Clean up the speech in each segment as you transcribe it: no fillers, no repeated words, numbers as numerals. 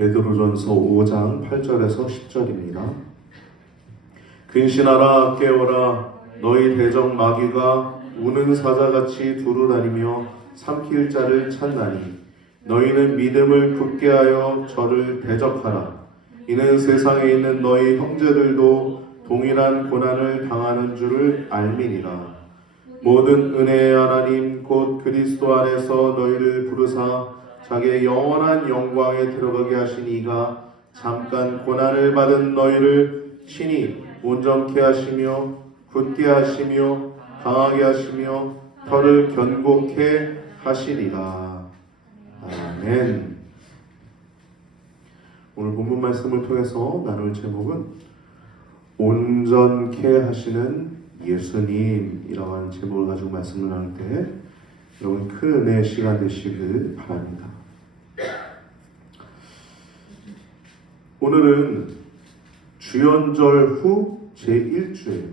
베드로전서 5장 8절에서 10절입니다. 근신하라 깨어라 너희 대적 마귀가 우는 사자같이 두루다니며 삼킬 자를 찾나니 너희는 믿음을 굳게 하여 저를 대적하라. 이는 세상에 있는 너희 형제들도 동일한 고난을 당하는 줄을 알미니라. 모든 은혜의 하나님 곧 그리스도 안에서 너희를 부르사 자기의 영원한 영광에 들어가게 하신 이가 잠깐 고난을 받은 너희를 친히 온전케 하시며 굳게 하시며 강하게 하시며 혀를 견고케 하시리라. 아멘. 오늘 본문 말씀을 통해서 나눌 제목은 온전케 하시는 예수님이라고 하는 제목을 가지고 말씀을 나눌 때 여러분 큰 은혜의 시간 되시길 바랍니다. 오늘은 주연절 후 제1주예요.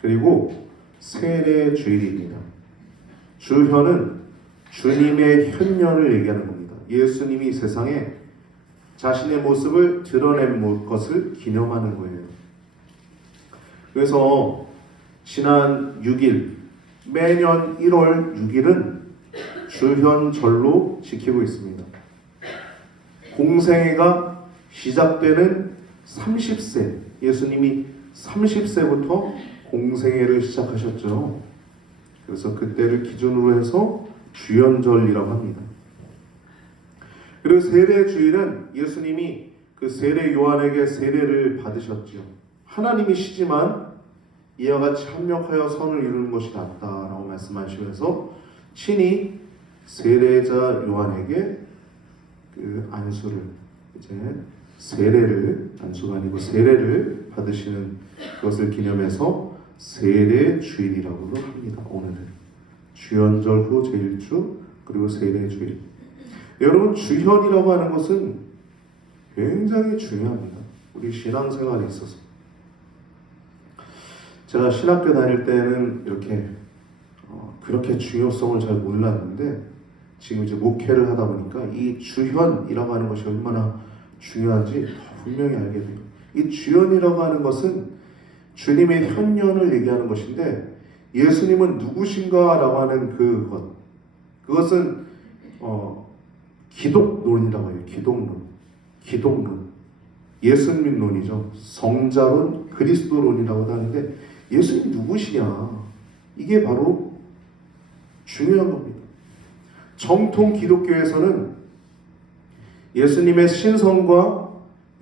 그리고 세례주일입니다. 주현은 주님의 현년을 얘기하는 겁니다. 예수님이 세상에 자신의 모습을 드러낸 것을 기념하는 거예요. 그래서 지난 6일, 매년 1월 6일은 주현절로 지키고 있습니다. 공생애가 시작되는 30세, 예수님이 30세부터 공생애를 시작하셨죠. 그래서 그때를 기준으로 해서 주연절이라고 합니다. 그리고 세례주일은 예수님이 그 세례 요한에게 세례를 받으셨죠. 하나님이시지만 이와 같이 합력하여 선을 이루는 것이 낫다라고 말씀하시면서 친히 세례자 요한에게 그 안수를 이제 세례를 안수가 아니고 세례를 받으시는 것을 기념해서 세례주일이라고도 합니다. 오늘은 주연절 후 제1주 그리고 세례주일. 여러분 주현이라고 하는 것은 굉장히 중요합니다. 우리 신앙생활에 있어서. 제가 신학교 다닐 때는 이렇게 그렇게 중요성을 잘 몰랐는데 지금 이제 목회를 하다 보니까 이 주현이라고 하는 것이 얼마나 중요한지 분명히 알게 돼요. 이 주현이라고 하는 것은 주님의 현년을 얘기하는 것인데 예수님은 누구신가라고 하는 그것은 기독론이라고 해요. 기독론. 예수님론이죠. 성자론, 그리스도론이라고도 하는데 예수님이 누구시냐? 이게 바로 중요한 겁니다. 정통 기독교에서는 예수님의 신성과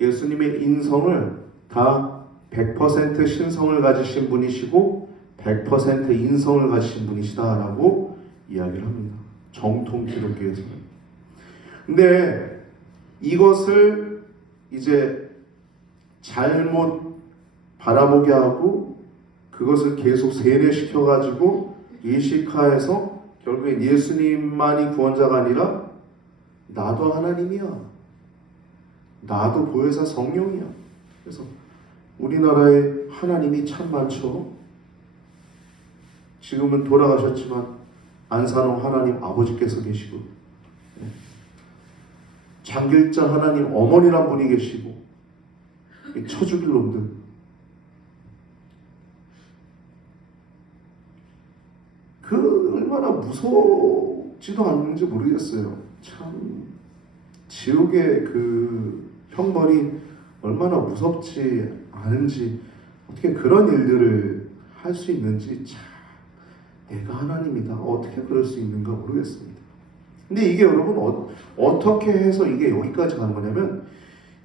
예수님의 인성을 다 100% 신성을 가지신 분이시고 100% 인성을 가지신 분이시다라고 이야기를 합니다. 정통 기독교에서는. 근데 이것을 이제 잘못 바라보게 하고 그것을 계속 세뇌시켜가지고 의식화해서 결국엔 예수님만이 구원자가 아니라 나도 하나님이야. 나도 보혜사 성령이야. 그래서 우리나라에 하나님이 참 많죠. 지금은 돌아가셨지만 안산홍 하나님 아버지께서 계시고 장길자 하나님 어머니란 분이 계시고 쳐죽일 놈들 그 얼마나 무섭지도 않은지 모르겠어요. 참 지옥의 그 형벌이 얼마나 무섭지 않은지 어떻게 그런 일들을 할 수 있는지 참 내가 하나님이다 어떻게 그럴 수 있는가 모르겠습니다. 근데 이게 여러분 어떻게 해서 이게 여기까지 가는 거냐면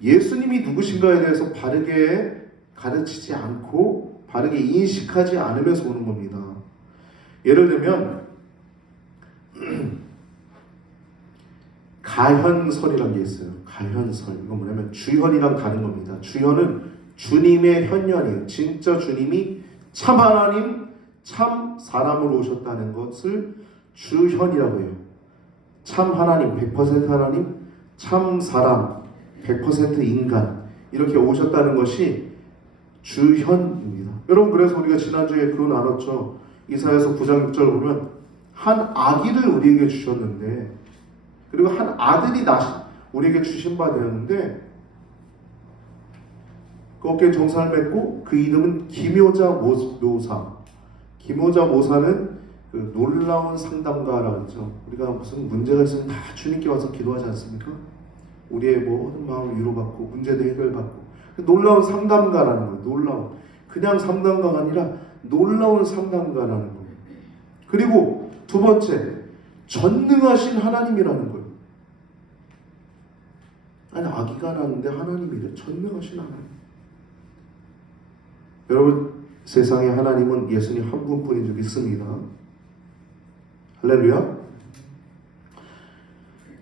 예수님이 누구신가에 대해서 바르게 가르치지 않고 바르게 인식하지 않으면서 오는 겁니다. 예를 들면 가현설이라는 게 있어요. 가현설. 이건 뭐냐면 주현이랑 다른 겁니다. 주현은 주님의 현현이에요. 진짜 주님이 참 하나님, 참 사람으로 오셨다는 것을 주현이라고 해요. 참 하나님, 100% 하나님, 참 사람, 100% 인간 이렇게 오셨다는 것이 주현입니다. 여러분 그래서 우리가 지난주에 그거 나눴죠. 이사야서 9장 6절 보면 한 아기를 우리에게 주셨는데 그리고 한 아들이 우리에게 주신 바 되었는데 그 어깨에 정사를 맺고 그 이름은 기묘자 묘사. 기묘자 모사는 그 놀라운 상담가라고 하죠. 우리가 무슨 문제가 있으면 다 주님께 와서 기도하지 않습니까? 우리의 모든 마음을 위로받고 문제도 해결받고 놀라운 상담가라는 거예요. 놀라운 그냥 상담가가 아니라 놀라운 상담가라는 거예요. 그리고 두 번째 전능하신 하나님이라는 거예요. 아니 아기가 낳았는데 하나님이래. 전능하신 하나님. 여러분 세상에 하나님은 예수님 한 분뿐인 줄 믿습니다. 할렐루야.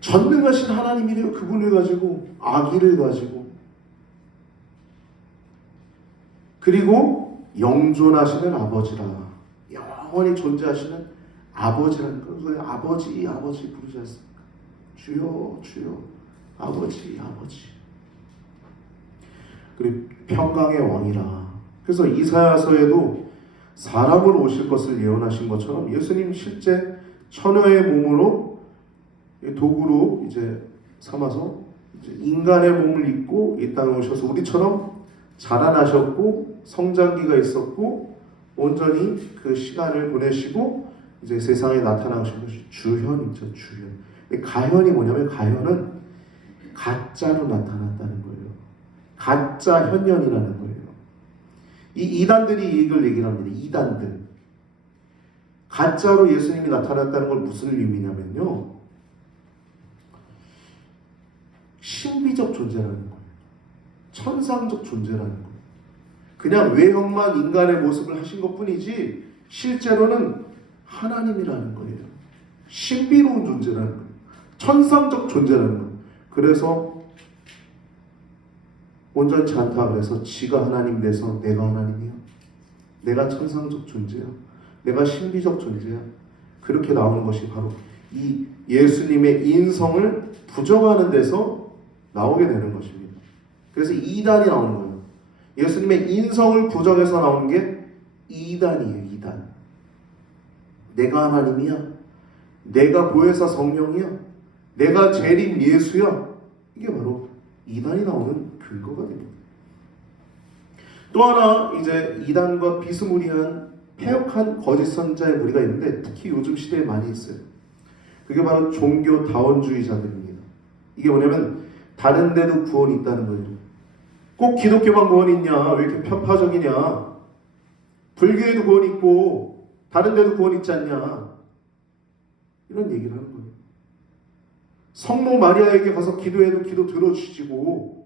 전능하신 하나님이래요. 그분을 가지고 아기를 가지고 그리고 영존하시는 아버지라 영원히 존재하시는 아버지라는 거예요. 아버지 아버지 부르지 않습니까? 주여 주여 아버지 아버지. 그리고 평강의 왕이라. 그래서 이사야서에도 사람으로 오실 것을 예언하신 것처럼 예수님 실제 처녀의 몸으로 도구로 이제 삼아서 이제 인간의 몸을 입고 이 땅에 오셔서 우리처럼 자라나셨고 성장기가 있었고 온전히 그 시간을 보내시고 이제 세상에 나타나신 것이 주현이죠. 주현. 가현이 뭐냐면 가현은 가짜로 나타났다는 거예요. 가짜 현현이라는 거예요. 이 이단들이 이걸 얘기를 합니다. 이단들. 가짜로 예수님이 나타났다는 걸 무슨 의미냐면요. 신비적 존재라는 거예요. 천상적 존재라는 거예요. 그냥 외형만 인간의 모습을 하신 것뿐이지 실제로는 하나님이라는 거예요. 신비로운 존재라는 거예요. 천상적 존재라는 거예요. 그래서 온전치 않다 그래서 지가 하나님 돼서 내가 하나님이야. 내가 천상적 존재야. 내가 신비적 존재야. 그렇게 나오는 것이 바로 이 예수님의 인성을 부정하는 데서 나오게 되는 것입니다. 그래서 이단이 나오는 거예요. 예수님의 인성을 부정해서 나오는 게 이단이에요. 이단. 내가 하나님이야. 내가 보혜사 성령이야. 내가 재림 예수야. 이게 바로 이단이 나오는 근거가 됩니다. 또 하나 이제 이단과 비스무리한 폐역한 거짓 선자의 무리가 있는데 특히 요즘 시대에 많이 있어요. 그게 바로 종교 다원주의자들입니다. 이게 뭐냐면 다른 데도 구원이 있다는 거예요. 꼭 기독교만 구원이 있냐? 왜 이렇게 편파적이냐? 불교에도 구원이 있고 다른 데도 구원이 있지 않냐? 이런 얘기를 하는 거예요. 성모 마리아에게 가서 기도해도 기도 들어주시고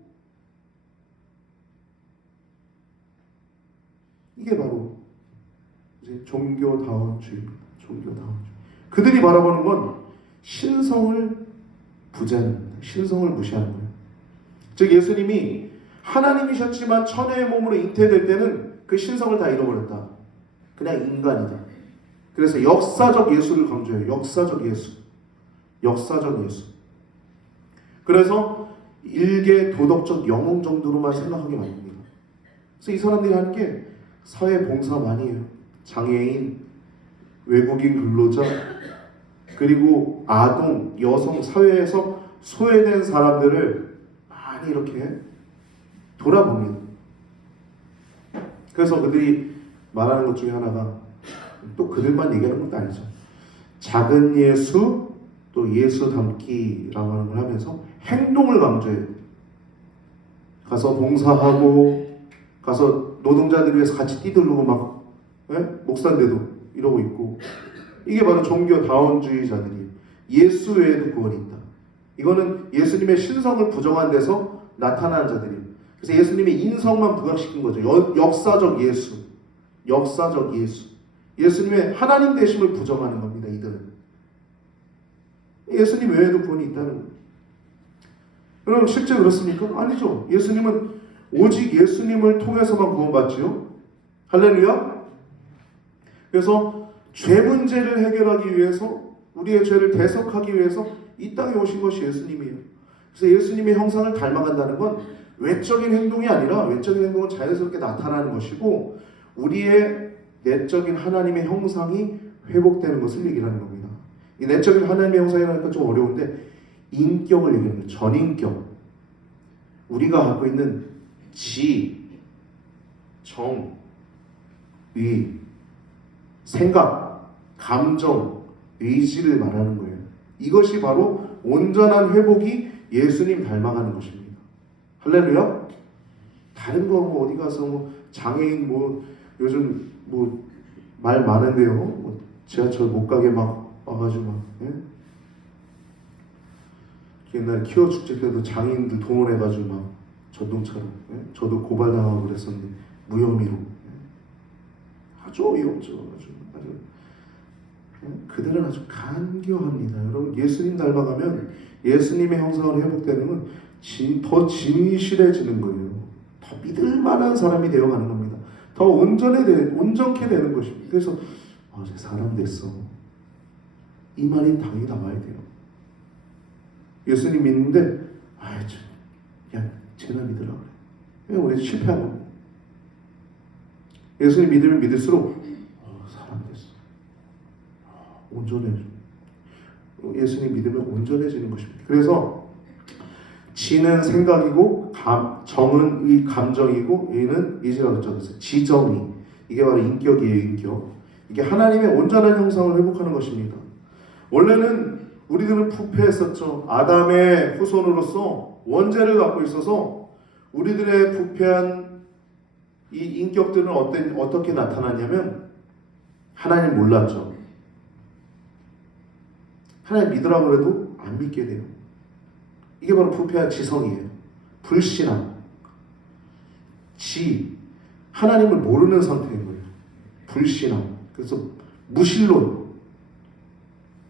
이게 바로 이제 종교다원주의입니다. 종교다원주의. 그들이 바라보는 건 신성을 부재합니다. 신성을 무시하는 거예요. 즉 예수님이 하나님이셨지만 천의 몸으로 잉태될 때는 그 신성을 다 잃어버렸다. 그냥 인간이다. 그래서 역사적 예수를 강조해요. 역사적 예수. 역사적 예수. 그래서 일개 도덕적 영웅 정도로만 생각하게 만듭니다. 그래서 이 사람들이 하는 게 사회 봉사 많이 해요. 장애인, 외국인 근로자, 그리고 아동, 여성, 사회에서 소외된 사람들을 많이 이렇게 돌아봅니다. 그래서 그들이 말하는 것 중에 하나가 또 그들만 얘기하는 것도 아니죠. 작은 예수, 또 예수 닮기라고 하는 걸 하면서 행동을 강조해요. 가서 봉사하고 가서 노동자들 위해서 같이 뛰들르고 막 목사인데도 이러고 있고 이게 바로 종교다원주의자들이에요. 예수 외에도 구원이 있다. 이거는 예수님의 신성을 부정한 데서 나타난 자들이에요. 그래서 예수님의 인성만 부각시킨 거죠. 역사적 예수. 역사적 예수. 예수님의 하나님 되심을 부정하는 겁니다. 이들은. 예수님 외에도 구원이 있다는 거예요. 여러분 실제 그렇습니까? 아니죠. 예수님은 오직 예수님을 통해서만 구원받지요. 할렐루야. 그래서 죄 문제를 해결하기 위해서 우리의 죄를 대속하기 위해서 이 땅에 오신 것이 예수님이에요. 그래서 예수님의 형상을 닮아간다는 건 외적인 행동이 아니라 외적인 행동은 자연스럽게 나타나는 것이고 우리의 내적인 하나님의 형상이 회복되는 것을 얘기하는 겁니다. 이 내적인 하나님의 형상이라니까 좀 어려운데 인격을 얘기하는 거예요. 전인격. 우리가 갖고 있는 지, 정, 의, 생각, 감정, 의지를 말하는 거예요. 이것이 바로 온전한 회복이 예수님 닮아가는 것입니다. 할렐루야. 다른 거 뭐 어디 가서 뭐 장애인 뭐 요즘 뭐 말 많은데요. 뭐 지하철 못 가게 막 와가지고 막 옛날에 키워 축제 때도 장애인들 동원해가지고 막 전동차로 저도 고발당하고 그랬었는데 무혐의로 아주 어이없죠. 아주 그들은 아주 간교합니다. 여러분 예수님 닮아가면 예수님의 형상으로 회복되는 건 더 진실해지는 거예요. 더 믿을 만한 사람이 되어가는 겁니다. 더 온전케 되는 것입니다. 그래서 제 사람 됐어. 이 말이 당연히 나와야 돼요. 예수님 믿는데 그냥 쟤나 믿으라고 그래. 우리 실패한 겁니다. 예수님 믿으면 믿을수록 사람 됐어. 온전해져. 예수님 믿으면 온전해지는 것입니다. 그래서 지는 생각이고 정은 감정이고 의는 의지라고 적었어요. 지정의. 이게 바로 인격이에요. 인격. 이게 하나님의 온전한 형상을 회복하는 것입니다. 원래는 우리들은 부패했었죠. 아담의 후손으로서 원죄를 갖고 있어서 우리들의 부패한 이 인격들은 어떻게 나타났냐면 하나님 몰랐죠. 하나님 믿으라고 해도 안 믿게 돼요. 이게 바로 부패한 지성이에요. 불신앙. 하나님을 모르는 상태인 거예요. 불신앙. 그래서 무신론.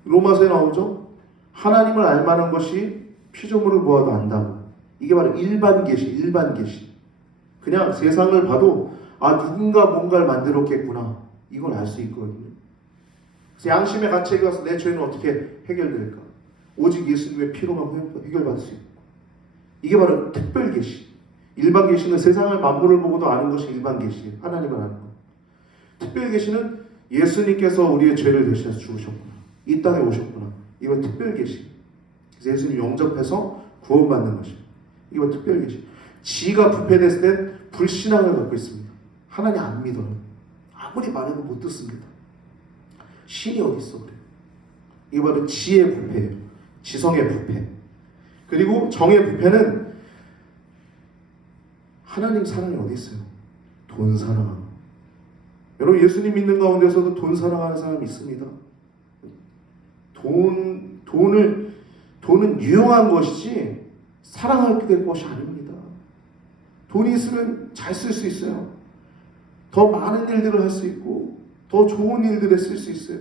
로마서에 나오죠. 하나님을 알 만한 것이 피조물을 보아도 안다고. 이게 바로 일반 계시. 그냥 세상을 봐도 누군가 뭔가를 만들었겠구나. 이걸 알 수 있거든요. 그래서 양심의 가책에 가서 내 죄는 어떻게 해결될까? 오직 예수님의 피로만 해결받을 수 있고. 이게 바로 특별 계시. 일반 계시는 세상을 만물을 보고도 아는 것이 일반 계시예요. 하나님을 아는 것. 특별 계시는 예수님께서 우리의 죄를 대신해서 죽으셨구나. 이 땅에 오셨구나. 이건 특별 계시. 그래서 예수님 영접해서 구원받는 것입니다. 이건 특별 계시. 지가 부패됐을 때 불신앙을 갖고 있습니다. 하나님 안 믿어요. 아무리 말해도 못 듣습니다. 신이 어디 있어 그래요. 이게 바로 지의 부패예요. 지성의 부패. 그리고 정의 부패는 하나님 사랑이 어디 있어요? 돈 사랑하는. 여러분 예수님 믿는 가운데서도 돈 사랑하는 사람이 있습니다. 돈은 유용한 것이지 사랑하게 될 것이 아닙니다. 돈이 있으면 잘 쓸 수 있어요. 더 많은 일들을 할 수 있고 더 좋은 일들에 쓸 수 있어요.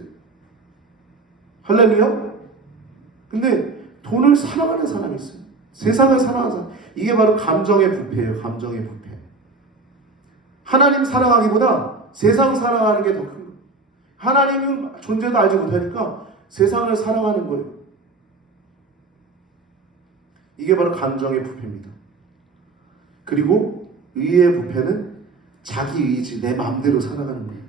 할렐루야? 근데 돈을 사랑하는 사람이 있어요. 세상을 사랑하는 사람. 이게 바로 감정의 부패예요. 감정의 부패. 하나님 사랑하기보다 세상 사랑하는 게 더 큰 거예요. 하나님은 존재도 알지 못하니까 세상을 사랑하는 거예요. 이게 바로 감정의 부패입니다. 그리고 의의 부패는 자기 의지, 내 마음대로 살아가는 거예요.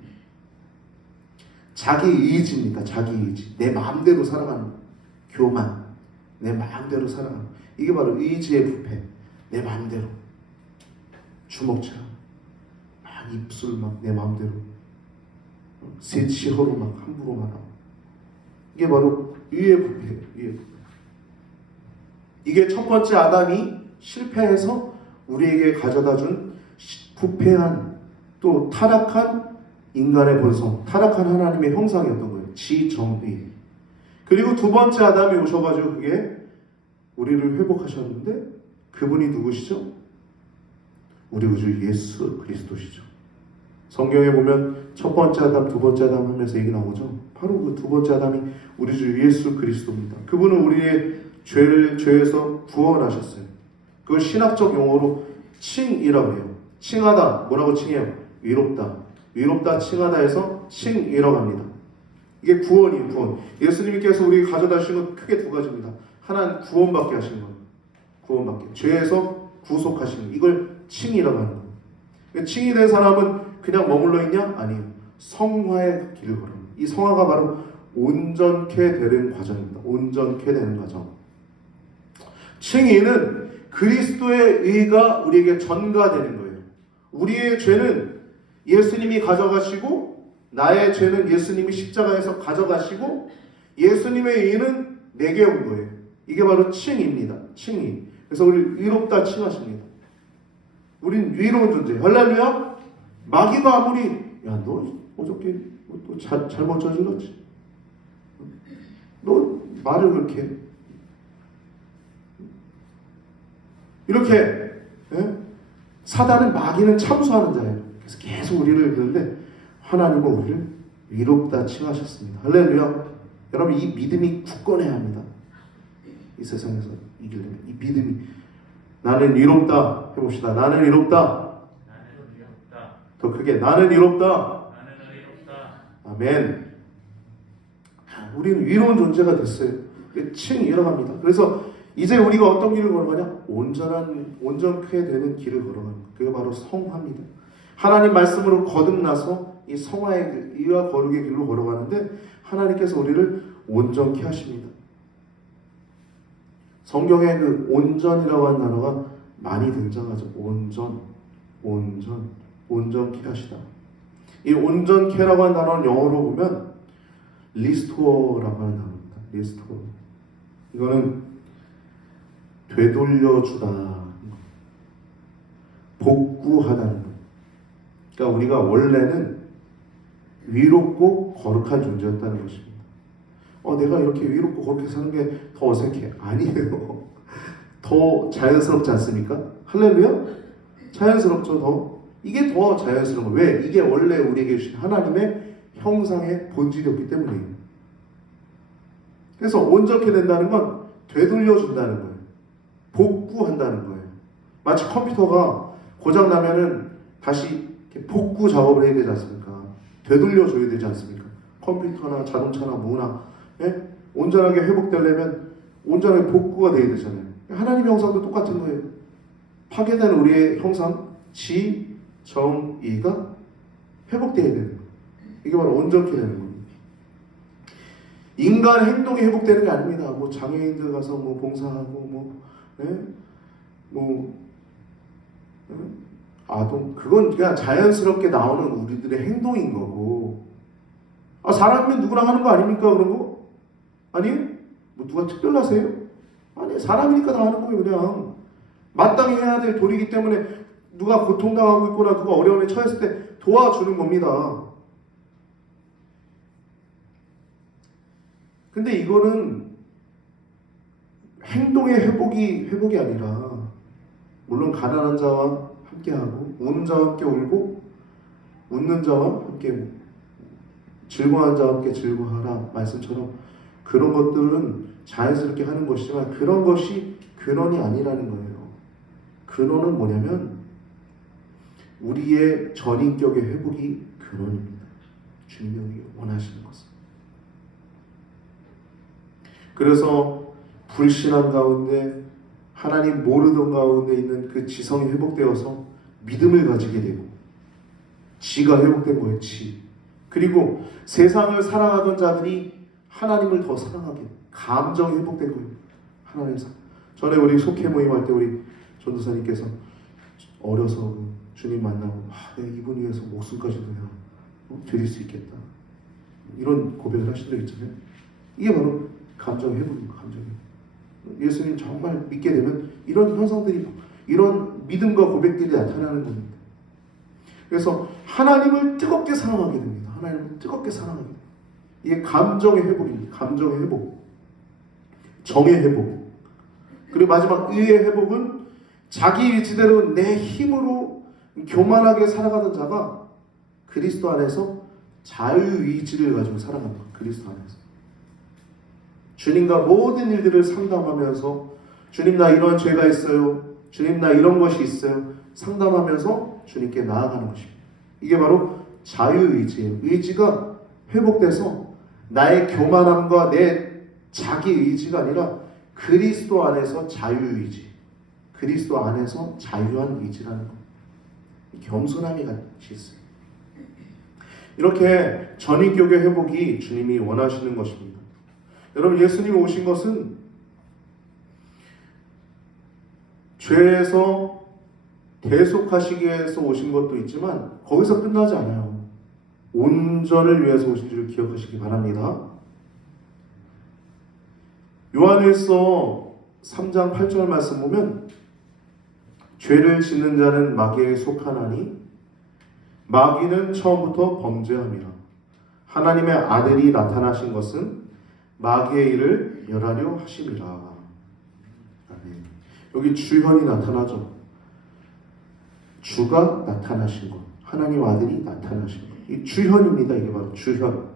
자기 의지입니다. 자기 의지. 내 마음대로 살아가는 거예요. 교만. 내 마음대로 살아가는 거예요. 이게 바로 의지의 부패. 내 마음대로. 주먹처럼. 막 입술 막 내 마음대로. 세치허로 막 함부로 말하고. 이게 바로 의의 부패예요. 의의 부패. 이게 첫 번째 아담이 실패해서 우리에게 가져다준 부패한 또 타락한 인간의 본성, 타락한 하나님의 형상이었던 거예요. 지정의. 그리고 두 번째 아담이 오셔가지고 그게 우리를 회복하셨는데 그분이 누구시죠? 우리 구주 예수 그리스도시죠. 성경에 보면 첫 번째 아담, 두 번째 아담 하면서 얘기 나오죠. 바로 그 두 번째 아담이 우리 주 예수 그리스도입니다. 그분은 우리의 죄에서 구원하셨어요. 그걸 신학적 용어로 칭이라고 해요. 칭하다. 뭐라고 칭해요? 위롭다. 위롭다 칭하다 해서 칭이라고 합니다. 이게 구원이에요. 구원. 예수님께서 우리에게 가져다 주신 건 크게 두 가지입니다. 하나는 구원받게 하신 거예요. 구원받게. 죄에서 구속하시는 거. 이걸 칭이라고 하는 거예요. 칭이 된 사람은 그냥 머물러 있냐? 아니에요. 성화의 길을 걸어요. 이 성화가 바로 온전케 되는 과정입니다. 온전케 되는 과정. 칭의는 그리스도의 의가 우리에게 전가되는 거예요. 우리의 죄는 예수님이 가져가시고 나의 죄는 예수님이 십자가에서 가져가시고 예수님의 의는 내게 온 거예요. 이게 바로 칭의입니다. 칭의. 그래서 우리 의롭다 칭하십니다. 우린 위로운 존재. 할렐루야. 마귀가 아무리 야 너 어저께 또 잘못 저질렀지. 너 말을 그렇게 해. 이렇게 예? 사단은 마귀는 참수하는 자예요. 그래서 계속 우리를 그러는데 하나님은 우리를 위롭다 칭하셨습니다. 할렐루야. 여러분 이 믿음이 굳건해야 합니다. 이 세상에서 이기려면 이 믿음이 나는 위롭다 해봅시다. 나는 위롭다. 더 크게 나는 위롭다. 아멘. 우리는 위로운 존재가 됐어요. 칭 일어납니다. 그래서 이제 우리가 어떤 길을 걸어가냐? 온전케 되는 길을 걸어가는 거예요. 그게 바로 성화입니다. 하나님 말씀으로 거듭나서 이 성화의 의와 거룩의 길로 걸어가는데 하나님께서 우리를 온전케 하십니다. 성경에 그 온전이라고 하는 단어가 많이 등장하죠. 온전케 하시다. 이 온전케라고 하는 단어는 영어로 보면 리스토어라고 하는 단어입니다. 리스토어. 이거는 되돌려주다, 복구하다는 것. 그러니까 우리가 원래는 위롭고 거룩한 존재였다는 것입니다. 내가 이렇게 위롭고 거룩하게 사는 게 더 어색해. 아니에요. 더 자연스럽지 않습니까? 할렐루야? 자연스럽죠, 더. 이게 더 자연스러운 거예요. 왜? 이게 원래 우리에게 주신 하나님의 형상의 본질이었기 때문이에요. 그래서 온전케 된다는 건 되돌려준다는 거예요. 복구한다는 거예요. 마치 컴퓨터가 고장나면은 다시 복구 작업을 해야 되지 않습니까? 되돌려줘야 되지 않습니까? 컴퓨터나 자동차나 뭐나 예? 온전하게 회복되려면 온전하게 복구가 돼야 되잖아요. 하나님의 형상도 똑같은 거예요. 파괴된 우리의 형상, 지, 정, 이가 회복돼야 되는 거예요. 이게 바로 온전케 되는 겁니다. 인간 행동이 회복되는 게 아닙니다. 뭐 장애인들 가서 뭐 봉사하고 아동 그건 그냥 자연스럽게 나오는 우리들의 행동인 거고 사람이면 누구나 하는 거 아닙니까 그런 거? 아니에요? 뭐 누가 특별하세요? 아니 사람이니까 다 하는 거예요. 그냥 마땅히 해야 될 도리이기 때문에 누가 고통당하고 있거나 누가 어려움에 처했을 때 도와주는 겁니다. 근데 이거는 행동의 회복이 아니라 물론 가난한 자와 함께하고 우는 자와 함께 울고 웃는 자와 함께 즐거워하는 자와 함께 즐거워하라 말씀처럼 그런 것들은 자연스럽게 하는 것이지만 그런 것이 근원이 아니라는 거예요. 근원은 뭐냐면 우리의 전인격의 회복이 근원입니다. 주님이 원하시는 것은. 그래서 불신한 가운데 하나님 모르던 가운데 있는 그 지성이 회복되어서 믿음을 가지게 되고 지가 회복된 거예요. 지. 그리고 세상을 사랑하던 자들이 하나님을 더 사랑하게 감정이 회복된 거예요. 하나님 전에 우리 속회 모임할 때 우리 전도사님께서 어려서 주님 만나고 내가 이분 위해서 목숨까지도 드릴 수 있겠다 이런 고백을 하신 적 있잖아요. 이게 바로 감정의 회복입니다. 감정의 예수님 정말 믿게 되면 이런 현상들이 이런 믿음과 고백들이 나타나는 겁니다. 그래서 하나님을 뜨겁게 사랑하게 됩니다. 하나님을 뜨겁게 사랑하게 됩니다. 이게 감정의 회복입니다. 감정의 회복, 정의 회복, 그리고 마지막 의의 회복은 자기 의지대로 내 힘으로 교만하게 살아가던 자가 그리스도 안에서 자유의지를 가지고 살아간다. 그리스도 안에서 주님과 모든 일들을 상담하면서 주님 나 이런 죄가 있어요. 주님 나 이런 것이 있어요. 상담하면서 주님께 나아가는 것입니다. 이게 바로 자유의지예요. 의지가 회복돼서 나의 교만함과 내 자기 의지가 아니라 그리스도 안에서 자유의지, 그리스도 안에서 자유한 의지라는 것. 겸손함이 같이 있어요. 이렇게 전인격의 회복이 주님이 원하시는 것입니다. 여러분 예수님이 오신 것은 죄에서 대속하시기 위해서 오신 것도 있지만 거기서 끝나지 않아요. 온전을 위해서 오신 줄 기억하시기 바랍니다. 요한일서 3장 8절 말씀 보면 죄를 짓는 자는 마귀에 속하나니 마귀는 처음부터 범죄함이라. 하나님의 아들이 나타나신 것은 마귀의 일을 멸하려 하심이라. 아멘. 여기 주현이 나타나죠. 주가 나타나신 것, 하나님 아들이 나타나신 것. 이 주현입니다. 이게 바로 주현.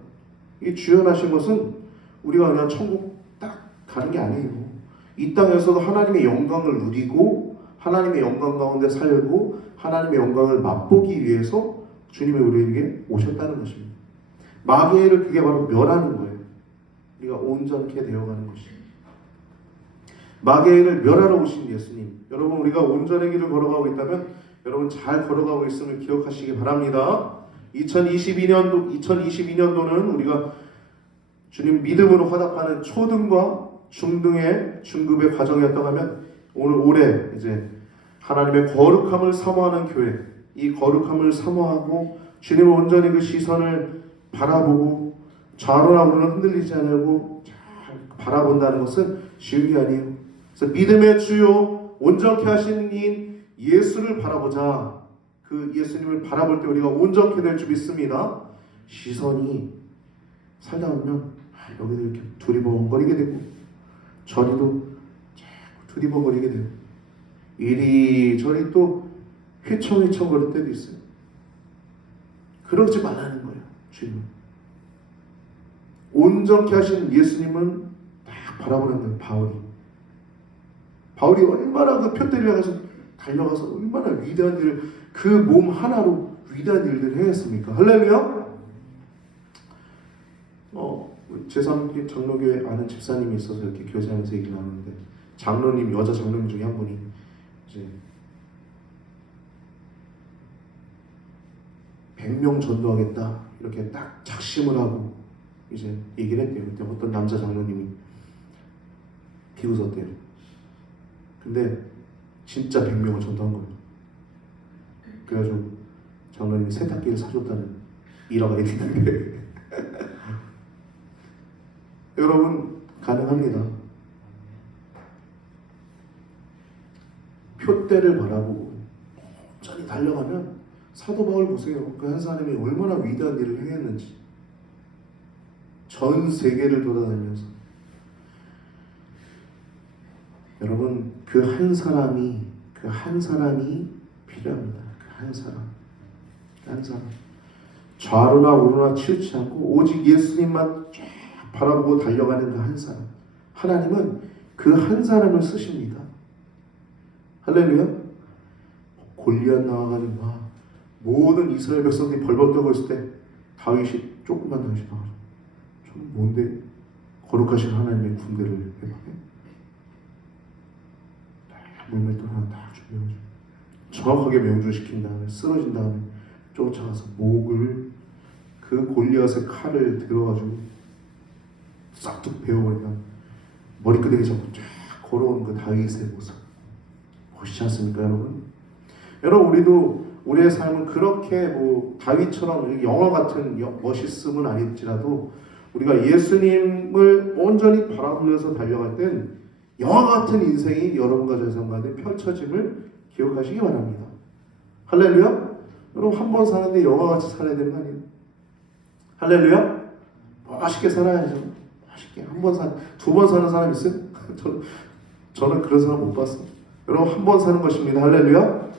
이 주현하신 것은 우리가 그냥 천국 딱 가는 게 아니에요. 이 땅에서도 하나님의 영광을 누리고 하나님의 영광 가운데 살고 하나님의 영광을 맛보기 위해서 주님이 우리에게 오셨다는 것입니다. 마귀를 그게 바로 멸하는 거예요. 우리가 온전케 되어가는 것입니다. 마귀를 멸하러 오신 예수님. 여러분, 우리가 온전의 길을 걸어가고 있다면 여러분 잘 걸어가고 있음을 기억하시기 바랍니다. 2022년도는 우리가 주님 믿음으로 화답하는 초등과 중등의 중급의 과정이었다고 하면 올해 이제 하나님의 거룩함을 사모하는 교회, 이 거룩함을 사모하고 주님을 온전히 그 시선을 바라보고 좌로나 우로나 흔들리지 않고 잘 바라본다는 것은 쉬운 게 아니에요. 그래서 믿음의 주요 온전케 하시는 이인 예수를 바라보자. 그 예수님을 바라볼 때 우리가 온전케 될 줄 믿습니다. 시선이 살다 보면 여기도 이렇게 두리번거리게 되고 저리도 자꾸 두리번거리게 되고 이리저리 또 휘청휘청거릴 때도 있어요. 그러지 말라는 거예요. 주님 온전케 하신 예수님은 딱 바라보는 거예요. 바울이 얼마나 그 표대를 향해서 달려가서 얼마나 위대한 일을 그 몸 하나로 위대한 일들을 행했습니까? 할렐루야. 제3기 장로교회 아는 집사님이 있어서 이렇게 교제하면서 얘기를 나누는데 장로님, 여자 장로님 중에 한 분이 이제 100명 전도하겠다 이렇게 딱 작심을 하고 이제 얘기를 했대요. 그때 어떤 남자 장로님이 비웃었대요. 근데 진짜 100명을 전도한 거예요. 그래가지고 장로님이 세탁기를 사줬다는 일화가 있는데 여러분 가능합니다. 표대를 바라보고 천천히 달려가면 사도 바울 보세요. 그 한 사람이 얼마나 위대한 일을 행했는지 전 세계를 돌아다니면서 여러분 그 한 사람이 필요합니다. 그 한 사람 좌로나 우로나 치우치 않고 오직 예수님만 쫙 바라보고 달려가는 그 한 사람. 하나님은 그 한 사람을 쓰십니다. 할렐루야. 골리앗 나와가지고 막 모든 이스라엘 백성들이 벌벌 떨고 있을 때 다윗이 조그만 다윗이 나와서 저는 뭔데 거룩하신 하나님의 군대를 해봐요. 물맷돌 하나 딱 준비해가지고 정확하게 명중시킨 다음에 쓰러진 다음에 쫓아가서 목을 그 골리앗의 칼을 들어가지고 싹둑 베어버린 다음에 머리끄댕이 잡고 쫙 걸어오는 그 다윗의 모습 보시지 않습니까, 여러분? 여러분 우리도 우리의 삶은 그렇게 뭐 다윗처럼 영화 같은 멋있음은 아닐지라도 우리가 예수님을 온전히 바라보면서 달려갈 땐 영화 같은 인생이 여러분과 제 삶 가운데 펼쳐짐을 기억하시기 바랍니다. 할렐루야? 여러분 한 번 사는데 영화같이 살아야 되는 거 아니에요? 할렐루야? 맛있게 살아야죠. 맛있게 두 번 사는 사람 있어요? 저는 그런 사람 못 봤어요. 여러분 한 번 사는 것입니다. 할렐루야?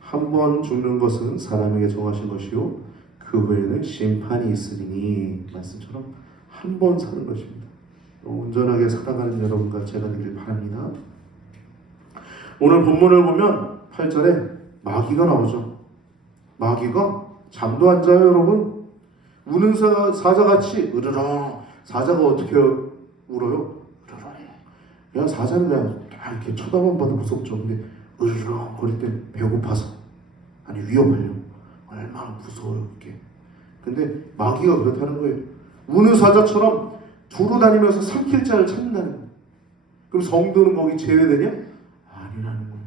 한 번 죽는 것은 사람에게 정하신 것이요 그 후에는 심판이 있으리니 말씀처럼 한 번 사는 것입니다. 온전하게 살아가는 여러분과 제가 되길 바랍니다. 오늘 본문을 보면 8절에 마귀가 나오죠. 마귀가 잠도 안 자요, 여러분. 우는 사자같이 으르렁. 사자가 어떻게 울어요? 으르렁. 그냥 사자는 그냥 이렇게 쳐다만 봐도 무섭죠. 근데 으르렁 거릴 때 배고파서 아니 위험해요. 얼마나 무서워요, 이게. 근데 마귀가 그렇다는 거예요. 우는 사자처럼 두루 다니면서 삼킬 자를 찾는다는 거예요. 그럼 성도는 거기 제외되냐? 아니라는 거예요.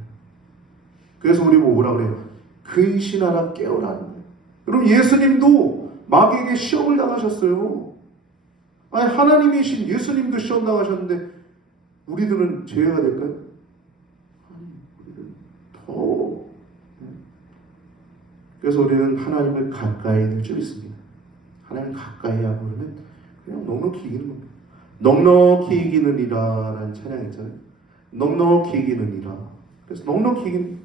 그래서 우리 뭐라 그래요? 근신하라 깨어라는 거예요. 여러분 예수님도 마귀에게 시험을 당하셨어요. 아니 하나님이신 예수님도 시험 당하셨는데 우리들은 죄가 될까요? 아니 우리는 더 그래서 우리는 하나님을 가까이 될 줄 믿습니다. 하나님 가까이 하고 그러면 그냥 넉넉히 이기는 겁니다. 넉넉히 이기느니라 라는 찬양 있잖아요. 넉넉히 이기느니라. 그래서 넉넉히 이기는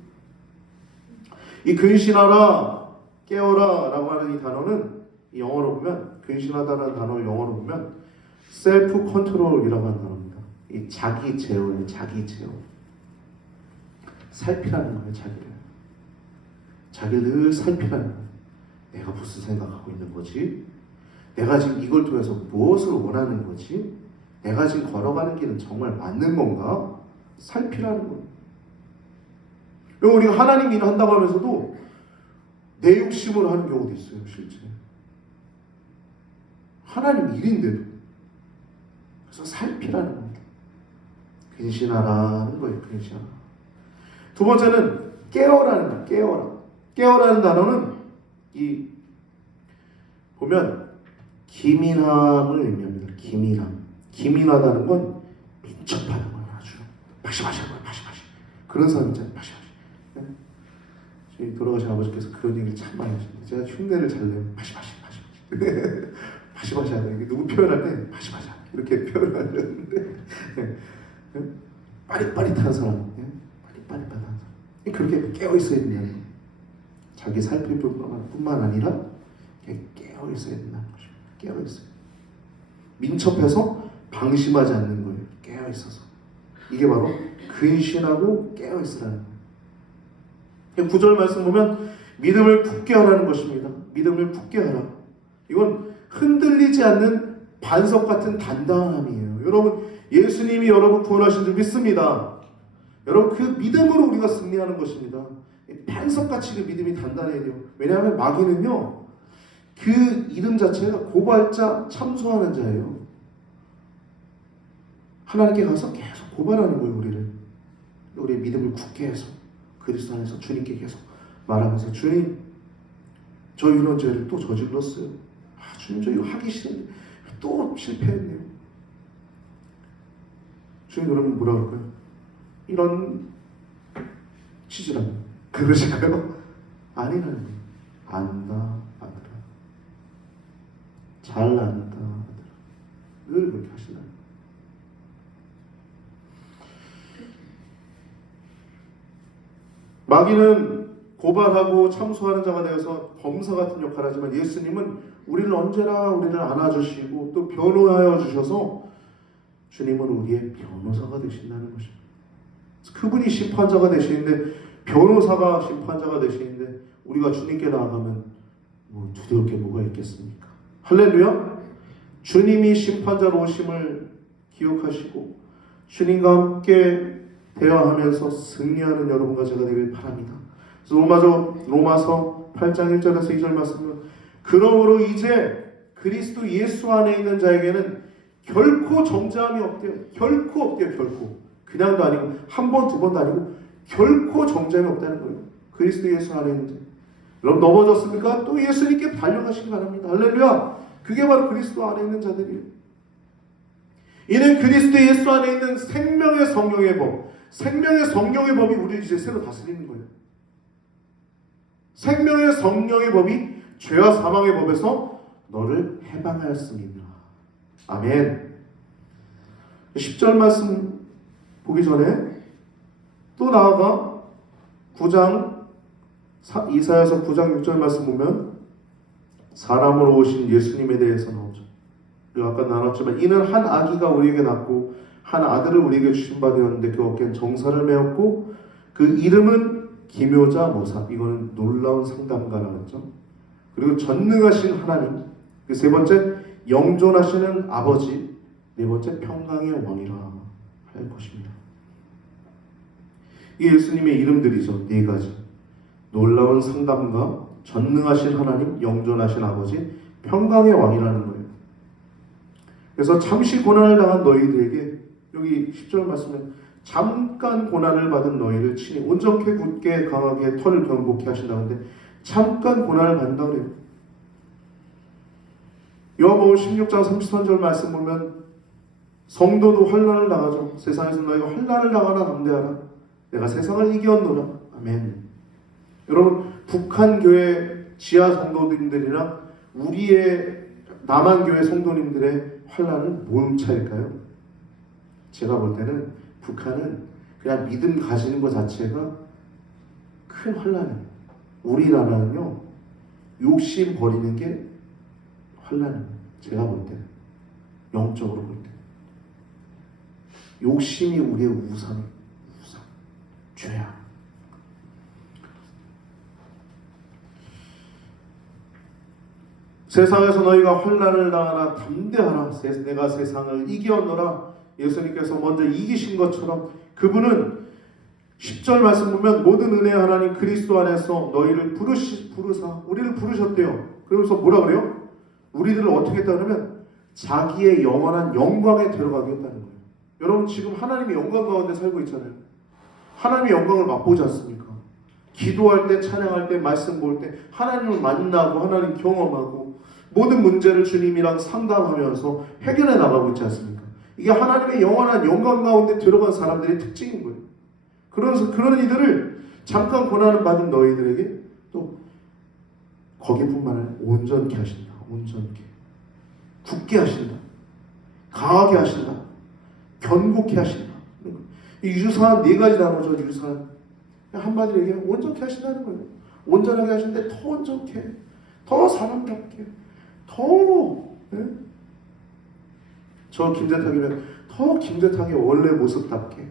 이 근신하라 깨어라 라고 하는 이 단어는 이 영어로 보면 근신하다라는 단어를 영어로 보면 셀프 컨트롤이라고 하는 단어입니다. 이 자기 제어예요. 자기 제어. 살피라는 거예요. 자기를 늘 살피라는 거예요. 내가 무슨 생각하고 있는 거지? 내가 지금 이걸 통해서 무엇을 원하는 거지? 내가 지금 걸어가는 길은 정말 맞는 건가? 살피라는 거예요. 우리가 하나님 일을 한다고 하면서도 내 욕심으로 하는 경우도 있어요. 실제 하나님 일인데도. 그래서 살피라는 겁니다. 근신하라는 거예요. 근신하라. 두 번째는 깨어라는 거예요. 깨어라. 깨어라는 단어는 이 보면 기민함을 의미합니다. 기민함. 기민하다는 건 민첩하는 거예요. 아주 마시마시한 거예요. 마시마시. 그런 사람 있잖아요. 마시마시. 네? 저희 돌아가신 아버지께서 그런 얘기를 참 많이 하셨는데 제가 흉내를 잘 내요. 마시마시. 마시마시 하는 게 누구 표현할 때 마시마시 이렇게 표현을 하는데 빠릿빠릿한 사람, 빠릿빠릿한 사람 그렇게 깨어 있어야 된다는 거예요. 자기 살필 뿐만 아니라 깨어 있어야 된다는 것입니다. 깨어 있어요. 민첩해서 방심하지 않는 거예요. 깨어 있어서 이게 바로 근신하고 깨어 있으라는 거예요. 9절 말씀 보면 믿음을 굳게 하라는 것입니다. 믿음을 굳게 하라. 이건 흔들리지 않는 반석 같은 단단함이에요. 여러분 예수님이 여러분 구원하신 줄 믿습니다. 여러분 그 믿음으로 우리가 승리하는 것입니다. 반석같이 그 믿음이 단단해야 돼요. 왜냐하면 마귀는요 그 이름 자체가 고발자 참소하는 자예요. 하나님께 가서 계속 고발하는 거예요. 우리의 믿음을 굳게 해서 그리스도 안에서 주님께 계속 말하면서 주님 저 이런 죄를 또 저질렀어요. 주님 저 이거 하기 싫은데 또 실패했네요. 주님 그러면 뭐라 그럴까요? 이런 취지라면 그러실까요? 아니라는 거예요. 안다 아들아 잘 안다 아들아 늘 그렇게 하신다. 마귀는 고발하고 참소하는 자가 되어서 검사 같은 역할을 하지만 예수님은 우리를 언제나 우리를 안아주시고 또 변호하여 주셔서 주님은 우리의 변호사가 되신다는 것입니다. 그분이 심판자가 되시는데 변호사가 심판자가 되시는데 우리가 주님께 나아가면 뭐 두려울 게 뭐가 있겠습니까? 할렐루야. 주님이 심판자로 오심을 기억하시고 주님과 함께 대화하면서 승리하는 여러분과 제가 되길 바랍니다. 로마서 8장 1절에서 2절 말씀은 그러므로 이제 그리스도 예수 안에 있는 자에게는 결코 정죄함이 없대요. 결코 없대요. 결코. 그냥도 아니고 한 번, 두 번도 아니고 결코 정죄함이 없다는 거예요. 그리스도 예수 안에 있는 자. 여러분 넘어졌습니까? 또 예수님께 달려가시기 바랍니다. 할렐루야. 그게 바로 그리스도 안에 있는 자들이에요. 이는 그리스도 예수 안에 있는 생명의 성령의 법, 생명의 성령의 법이 우리를 이제 새로 다스리는 거예요. 생명의 성령의 법이 죄와 사망의 법에서 너를 해방하였습니다. 아멘. 10절 말씀 보기 전에 또 나아가 9장 이사야서 9장 6절 말씀 보면 사람으로 오신 예수님에 대해서 나오죠. 그리고 아까 나눴지만 이는 한 아기가 우리에게 낳고 한 아들을 우리에게 주신 바 되었는데 그 어깨엔 정사를 메었고 그 이름은 기묘자 모사. 이거는 놀라운 상담가라는 점. 그리고 전능하신 하나님. 그 세 번째 영존하시는 아버지. 네 번째 평강의 왕이라 할 것입니다. 이 예수님의 이름들이죠. 네 가지. 놀라운 상담가, 전능하신 하나님, 영존하신 아버지, 평강의 왕이라는 거예요. 그래서 잠시 고난을 당한 너희들에게 여기 10절 말씀에 잠깐 고난을 받은 너희를 친히 온전케 굳게 강하게 털을 견고케 하신다는데 잠깐 고난을 받는다 그래요. 요한복음 16장 33절 말씀 보면 성도도 환난을 당하죠. 세상에서 너희가 환난을 당하나 담대하라. 내가 세상을 이겼노라. 아멘. 여러분, 북한 교회 지하 성도님들이랑 우리의 남한 교회 성도님들의 환난은 뭔 차일까요? 제가 볼 때는 북한은 그냥 믿음 가지는 것 자체가 큰 환난이에요. 우리나라는요, 욕심 버리는 게 환난이에요. 제가 볼 때는, 영적으로 볼 때. 욕심이 우리의 우상, 죄야. 세상에서 너희가 환난을 당하나 담대하라. 내가 세상을 이겼노라. 예수님께서 먼저 이기신 것처럼 그분은 10절 말씀 보면 모든 은혜 하나님 그리스도 안에서 너희를 부르사 우리를 부르셨대요. 그러면서 뭐라 그래요? 우리들을 어떻게 했다 그러면 자기의 영원한 영광에 들어가게 했다는 거예요. 여러분 지금 하나님의 영광 가운데 살고 있잖아요. 하나님의 영광을 맛보지 않습니까? 기도할 때, 찬양할 때, 말씀 볼 때 하나님을 만나고 하나님 경험하고 모든 문제를 주님이랑 상담하면서 해결해 나가고 있지 않습니까? 이게 하나님의 영원한 영광 가운데 들어간 사람들의 특징인 거예요. 그러면서 그런 이들을 잠깐 고난을 받은 너희들에게 또 거기뿐만 아니라 온전케 하신다. 온전케. 굳게 하신다. 강하게 하신다. 견고케 하신다. 이 유사한 네 가지 단어죠. 유사한. 한마디로 얘기하면 온전케 하신다는 거예요. 온전하게 하시는데 더 온전케, 더 사람답게, 더 저 김재탁이면 더 김재탁의 원래 모습답게.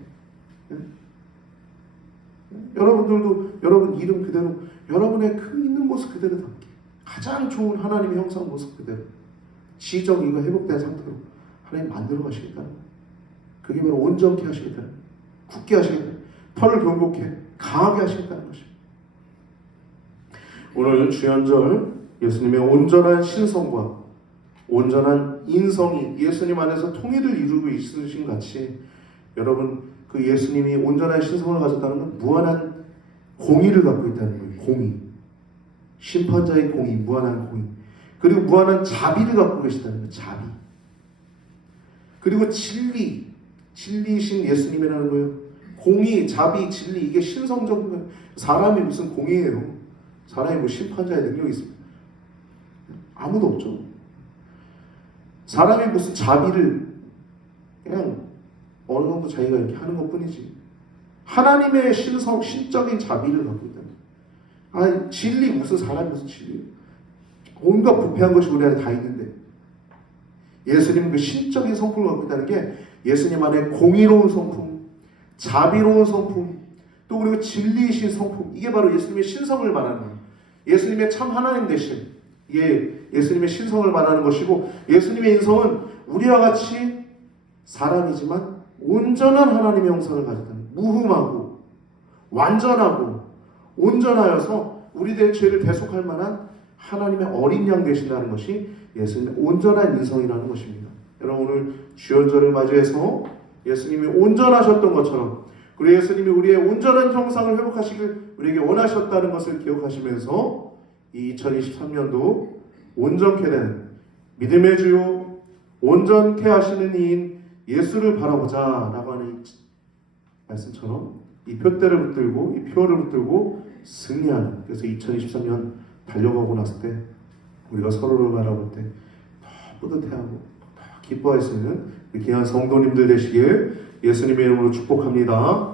여러분들도 여러분 이름 그대로 여러분의 그 있는 모습 그대로 답게 가장 좋은 하나님의 형상 모습 그대로 지정이가 회복된 상태로 하나님 만들어 가시겠다는 거예요. 그게 바로 온전케 하시겠다는 거예요. 굳게 하시겠다는 거예요. 털을 견고케 강하게 하시겠다는 것입니다. 오늘 주연절 예수님의 온전한 신성과 온전한 인성이 예수님 안에서 통일을 이루고 있으신 같이 여러분 그 예수님이 온전한 신성을 가졌다는 건 무한한 공의를 갖고 있다는 거예요. 공의. 심판자의 공의, 무한한 공의. 그리고 무한한 자비를 갖고 계시다는 거예요. 자비. 그리고 진리. 진리이신 예수님이라는 거예요. 공의, 자비, 진리 이게 신성적인 거예요. 사람이 무슨 공의예요. 사람이 뭐 심판자의 능력이 있습니다. 아무도 없죠. 사람이 무슨 자비를 그냥 어느 정도 자기가 이렇게 하는 것 뿐이지. 하나님의 신성, 신적인 자비를 갖고 있다. 아니, 진리 무슨 사람이 무슨 진리. 온갖 부패한 것이 우리 안에 다 있는데 예수님은 그 신적인 성품을 갖고 있다는 게 예수님 안에 공의로운 성품, 자비로운 성품, 또 그리고 진리이신 성품. 이게 바로 예수님의 신성을 말하는 거예요. 예수님의 참 하나님 되심. 이게 예수님의 신성을 말하는 것이고 예수님의 인성은 우리와 같이 사람이지만 온전한 하나님의 형상을 가졌다는 무흠하고 완전하고 온전하여서 우리들의 죄를 대속할 만한 하나님의 어린 양 되신다는 것이 예수님의 온전한 인성이라는 것입니다. 여러분 오늘 주연절을 맞이해서 예수님이 온전하셨던 것처럼 그리고 예수님이 우리의 온전한 형상을 회복하시길 우리에게 원하셨다는 것을 기억하시면서 이 2023년도 온전케 되는 믿음의 주요 온전케 하시는 이인 예수를 바라보자 라고 하는 이 말씀처럼 이 표대를 붙들고 이 표를 붙들고 승리하는 그래서 2023년 달려가고 났을 때 우리가 서로를 바라볼 때 더 뿌듯해하고 더 기뻐할 수 있는 귀한 성도님들 되시길 예수님의 이름으로 축복합니다.